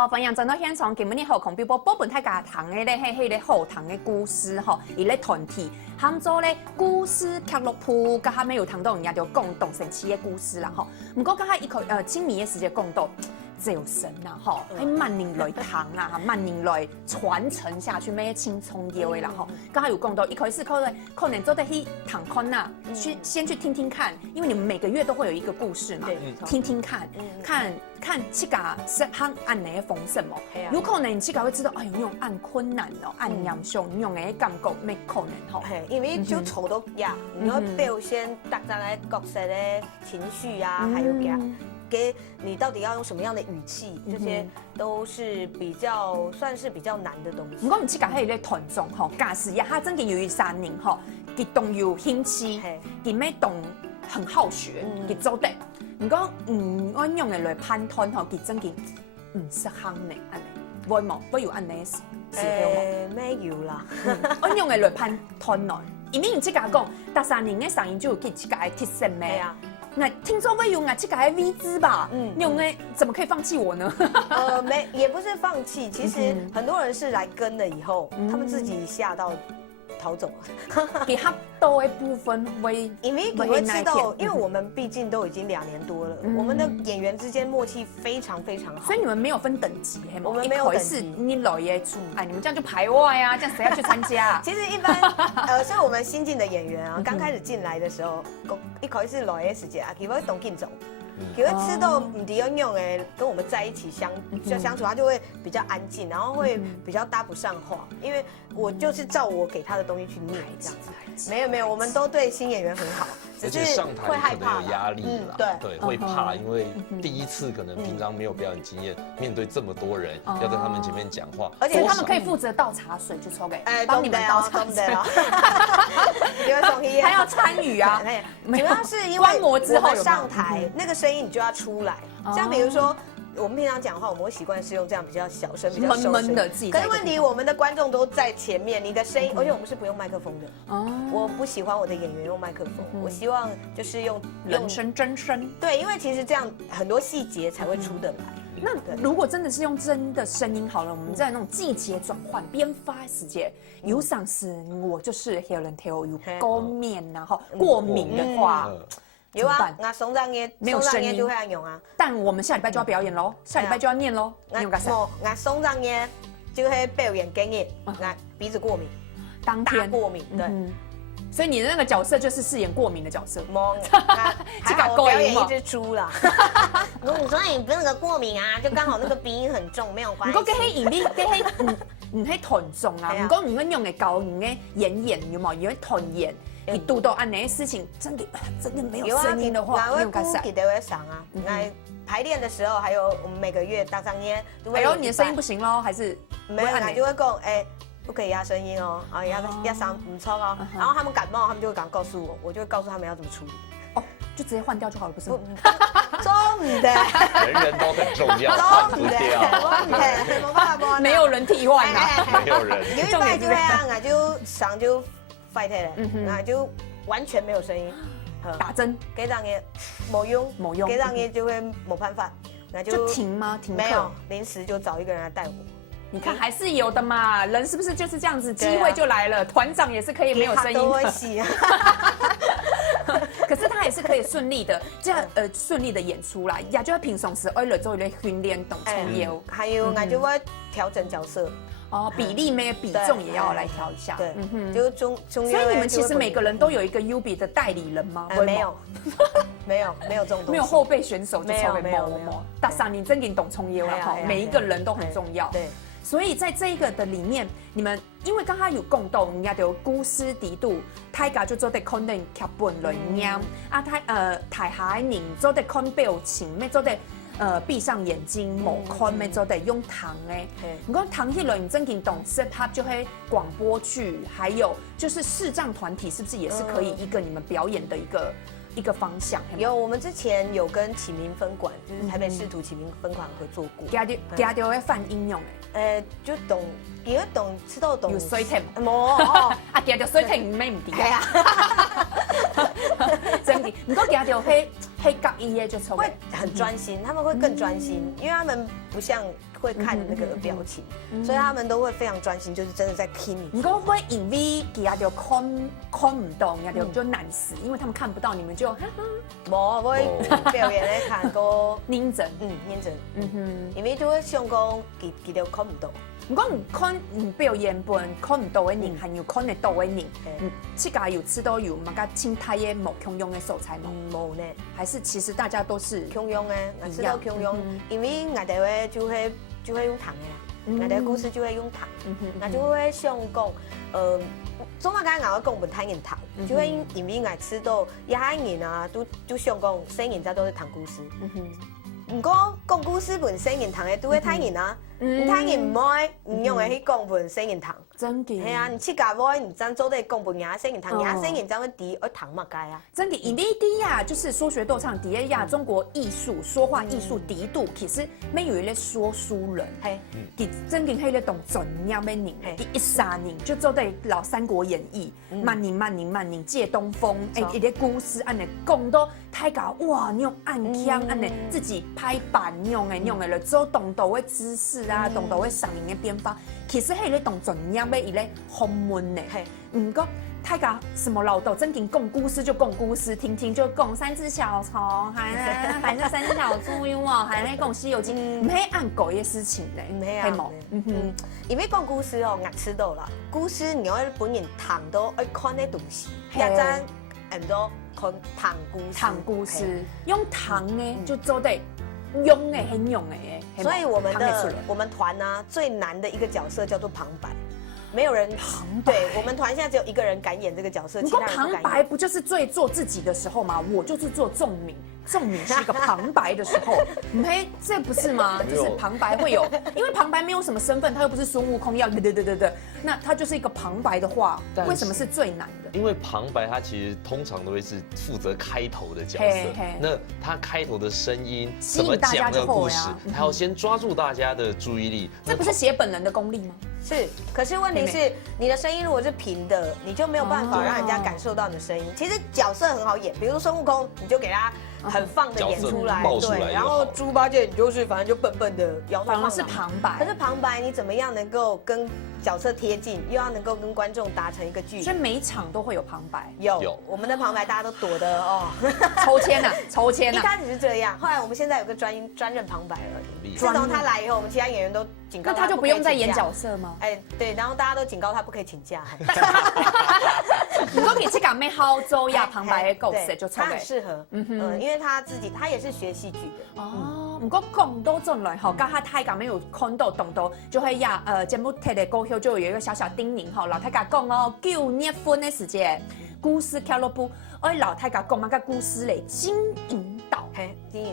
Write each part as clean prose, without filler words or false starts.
好，分享真到现场，今日好空，比如报本太家堂的咧，迄个后堂的故事吼，伊咧团体，他们做咧故事剧落铺，甲他们有谈到人家就共同神奇的故事啦吼。不过，甲他一口清明的时节共同。只有神呐，吼，喺万年来堂啊，万年来传承下去，咩青葱叶的啦，吼。刚才有讲到，一开始可能做得去堂看呐，先去听听看，因为你们每个月都会有一个故事嘛，听听看，看这个是他按哪个丰盛哦，有可能这个会知道，哎呦，用按困难哦，按严重，用诶感觉没可能吼。因为就丑都呀，你会表现大家的角色的情绪啊，还有给你到底要用什么样的语气，这些都是算是比较难的东西。不过我们这个还有咧团众吼，假使呀，他真嘅有3年吼，佢动有兴趣，佢咩动很好学，佢做得。不过我用嘅来判断吼，佢真嘅唔适合呢，安尼，會冇，會有安尼事沒有啦，我用嘅来判斷來，因為你這個講，第3年嘅上映就有佢這個嘅提升咩？那听说会用啊，这个还 V 资吧？用哎，怎么可以放弃我呢？也不是放弃，其实很多人是来跟了以后，他们自己吓到逃走了。给他多一部分会，因为你会知道，因为我们毕竟都已经2年多了，我们的演员之间默契非常非常好。所以你们没有分等级，我们没有等级。你老爷出，哎，你们这样就排外啊，这样谁要去参加？其实一般，像我们新进的演员啊，刚开始进来的时候，一开始老爷时间啊，佢会动劲走。你会吃到唔敌用诶，跟我们在一起相处，他就会比较安静，然后会比较搭不上话，因为我就是照我给他的东西去念这样子。没有，我们都对新演员很好，只是上台会害怕有压力啦，对，会怕，因为第一次可能平常没有表演经验，面对这么多人，要在他们前面讲话，而且他们可以负责倒茶水，就抽给帮你们倒茶水，还要参与啊。主要是因为我们上台那个声音你就要出来，像比如说。我们平常讲话，我们会习惯是用这样比较小声、比较闷闷的自己。可是问题，我们的观众都在前面，你的声音，而且我们是不用麦克风的。哦。我不喜欢我的演员用麦克风，我希望就是用人声真声。对，因为其实这样很多细节才会出得来。那如果真的是用真的声音好了，我们在那种季节转换、编发时节，有上司我就是有人听有过敏然后过敏的话。有啊，那松张耶没有声音就会用啊。但我们下礼拜就要表演喽，下礼拜就要念喽。那松张耶就会表演给你，那鼻子过敏，当天过敏，对。所以你的那个角色就是饰演过敏的角色。这个表演一只猪啦。所以你那个过敏啊，就刚好那个鼻音很重，没有关系。不过给演你给唔系团重啊，不过唔用嘅高唔嘅演有冇？因为团演。你读到按哪些事情真的没有声音的话，有啊，我都会上啊。那排练的时候，还有我们每个月大上夜，哎呦，你的声音不行喽，还是没有，那就会讲哎，不可以压声音哦，啊压上唔错哦。然后他们感冒，他们就会告诉我，我就会告诉他们要怎么处理。哦，就直接换掉就好了，不是吗？真的，人都很重要，换不掉，没有人替换啊，没有人。有一拜就会啊，就上就 fight 了，那就完全没有声音。打针，给让也某用，给让也就会没办法，那就停吗？停课？没有，临时就找一个人来带我。你看还是有的嘛，人是不是就是这样子？机会就来了，团长也是可以没有声音的。可是他也是可以顺利的，这样顺利的演出来，也就平常时为了做一个训练懂从优，还有那就会调整角色。哦，比例没有比重也要来调一下。对，就中。所以你们其实每个人都有一个 UB 的代理人吗？没有，没有这种东西。没有后备选手就抽给某。大傻，你真给懂从优了哈，每一个人都很重要。对。所以在这一个的里面，你们因为刚刚有共斗，人家就孤师敌度，大家就做得可能剧本来念啊，台下人做得看表情，咩做得闭上眼睛，某看咩做得用糖诶。你讲糖一轮，你真正懂 set up 就会广播剧，还有就是视障团体，是不是也是可以一个你们表演的一个方向？有，我们之前有跟启明分馆，就是台北市图启明分馆合作过。加到会泛应用诶，就懂，也懂，吃到懂。有水甜冇哦，啊，加到水甜唔咩唔掂。系啊，真嘅。唔过加到黑隔音嘅就错。会很专心，他们会更专心，因为他们不像会看那个表情，所以他们都会非常专心，就是真的在听你。你讲会因为其他就看不懂，也就难死，因为他们看不到，你们就无会表演咧看过，认真。认真，因为就会想讲佢就看唔到。唔讲唔看表演本看唔到的人，还有看得到的人，这家有吃到有嘛个青苔的某共用的素材吗？冇呢，还是其实大家都是共用的，我知道共用，因为我哋会就会用糖的啦，我哋的故事就会用糖，那就会想讲，总嘛刚刚我讲本太人糖，就会因为我吃到一下人啊，都想讲生人家都是糖故事。唔过讲故事本生人糖的都会太人啊，太人唔爱唔用的去讲本生人糖。真的。系啊，你去家买，你真做得讲本牙生人糖，牙生人怎么滴而糖嘛该啊？真的，因为第一啊，就是说学逗唱，第二呀，中国艺术说话艺术底度，其实没有一类说书人，嘿，佢真正係咧懂怎样嘅人，第13年就做对老《三国演义》，慢年借东风，一啲故事安尼讲到太搞哇，那种暗腔安尼自己拍板那种嚟做懂到嘅姿势啊，懂到嘅嗓音嘅变化，其实係咧懂怎样嘅一类红文呢，唔过。太讲什么老豆，真给讲故事就讲故事，听听就讲三只小虫，还是三只小猪哟，还在讲《西游记》，唔系按狗嘅事情嘞，唔系啊，因为讲故事哦，我知道啦，故事你要本人谈到爱看的东西，一陣很多看谈故事，谈故事用糖呢就做得用嘅很用嘅，所以我们团呢最难的一个角色叫做旁白。没有人旁白，对我们团现在只有一个人敢演这个角色。不过旁白不就是最做自己的时候吗？我就是做仲敏，仲敏是一个旁白的时候，嘿，这不是吗？就是旁白会有，因为旁白没有什么身份，他又不是孙悟空要对，那他就是一个旁白的话，为什么是最难的？因为旁白他其实通常都会是负责开头的角色，那他开头的声音怎么讲那个故事，还要先抓住大家的注意力。这不是写本人的功力吗？是，可是问题是，你的声音如果是平的，你就没有办法让人家感受到你的声音。其实角色很好演，比如说孙悟空，你就给他很放的演出来，对。然后猪八戒，你就是反正就笨笨的摇头晃脑。反而是旁白，可是旁白你怎么样能够跟角色贴近，又要能够跟观众达成一个距离？所以每一场都会有旁白。有，我们的旁白大家都躲的哦。抽签啊，抽签啊。一开始是这样，后来我们现在有个专任旁白了。自从他来以后，我们其他演员都警告他，那他就不用再演角色吗？哎，对，然后大家都警告他不可以请假。如果你去讲咩好周呀旁白的角色就他很适合，因为他自己他也是学戏剧的。哦，不过讲到进来哈，刚他太讲没有看到动到，就会呀节目贴的歌曲就有一个小小叮咛哈，老太家讲哦，9月份的时间，故事俱乐部，而老太家讲嘛个故事嘞，金引导，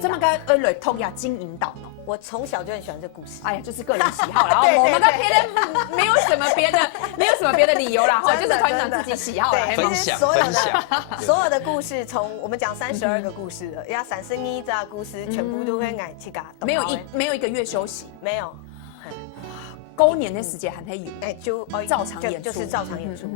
这么个来托呀金引导呢？我从小就很喜欢这故事。哎呀，就是个人喜好，然后我们跟别人没有什么别的理由啦，哈，就是团长自己喜好啦。其实所有的故事，从我们讲32个故事了，要31个故事，全部都会爱去搞。没有一个月休息，没有。勾年的时间还可以，就照常演出，就是照常演出，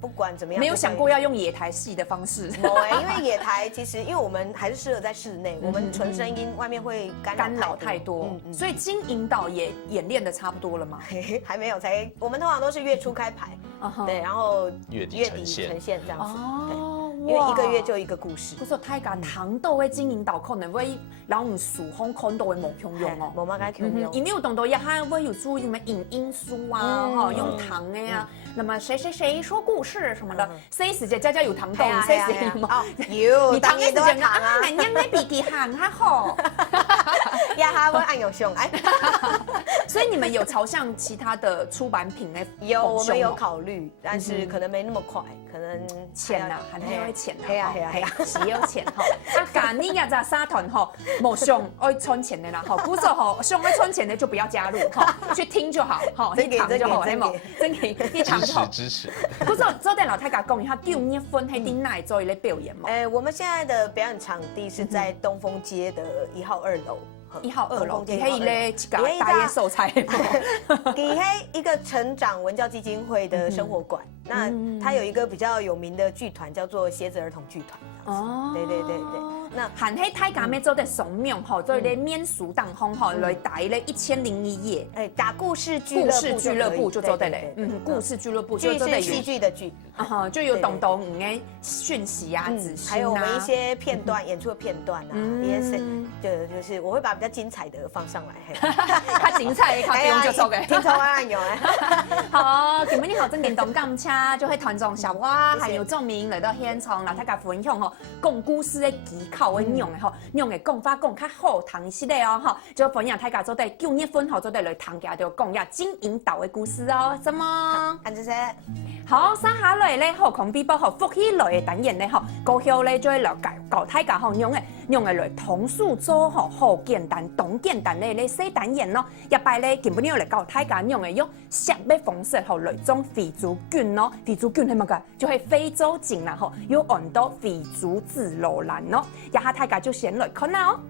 不管怎么样。没有想过要用野台戏的方式。因为野台其实，因为我们还是适合在室内，我们纯声音，外面会干扰太多。所以金引导也演练的差不多了吗？还没有，我们通常都是月初开排，对，然后月底呈现这样子。因为1个月就一个故事。不是太讲糖豆的金引导可能会让我们数风看到的冇用哦，冇乜嘅用。因为有动到一下会有出什么影音书啊，哈，用糖的呀。那么谁说故事什么的，谁时间家有糖豆，谁时间冇？有，你糖的时间啊，俺娘的比给喊还好。呀，他会按有凶哎。所以你们有朝向其他的出版品来？有，我们有考虑，但是可能没那么快，可能钱呐，还没有钱呐。系啊，是有钱哈。啊，今年也在沙团哈，冇上爱存钱的啦哈，不做哈，上爱存钱的就不要加入哈，去听就好哈，一堂就好，真给一堂就好。支持。不是，昨天老太家讲，他9月份喺顶哪做一类表演嘛？我们现在的表演场地是在东风街的1号2楼。1号2楼，你可以咧一个大爷手菜。给黑一个成长文教基金会的生活馆，那它有一个比较有名的剧团叫做鞋子儿童剧团。哦，对。那含迄大家要做的怂命吼，做咧免俗当风吼，来打咧1001夜。哎，打故事俱乐部就做得嘞，故事俱乐部剧是戏剧的剧，就有懂的讯息啊、资讯啊，还有我们一些片段演出的片段啊，也是，就是我会把比较精彩的放上来，较精彩的较不用就做嘅，听从暗用哎。好，今日好，真电动感车就会团长小花还有仲明来到现场，来大家分享吼，讲故事的技巧的用的吼，用的讲法讲较好听些的哦吼，就分享大家做对9月份吼做对来谈家就讲呀金银岛的故事哦，什么？看这些。好，三下来咧，好空比包好福起来的单元咧，吼，高后咧就会来教大家吼用的来同数组吼，好简单、懂简单咧小单元咯。一摆咧，根本要来教大家用的用食的方式吼来种肥猪菌咯，肥猪菌係乜嘅？就係非洲菌啦吼，有很多肥猪自羅蘭咯，一下大家就先來看啦哦。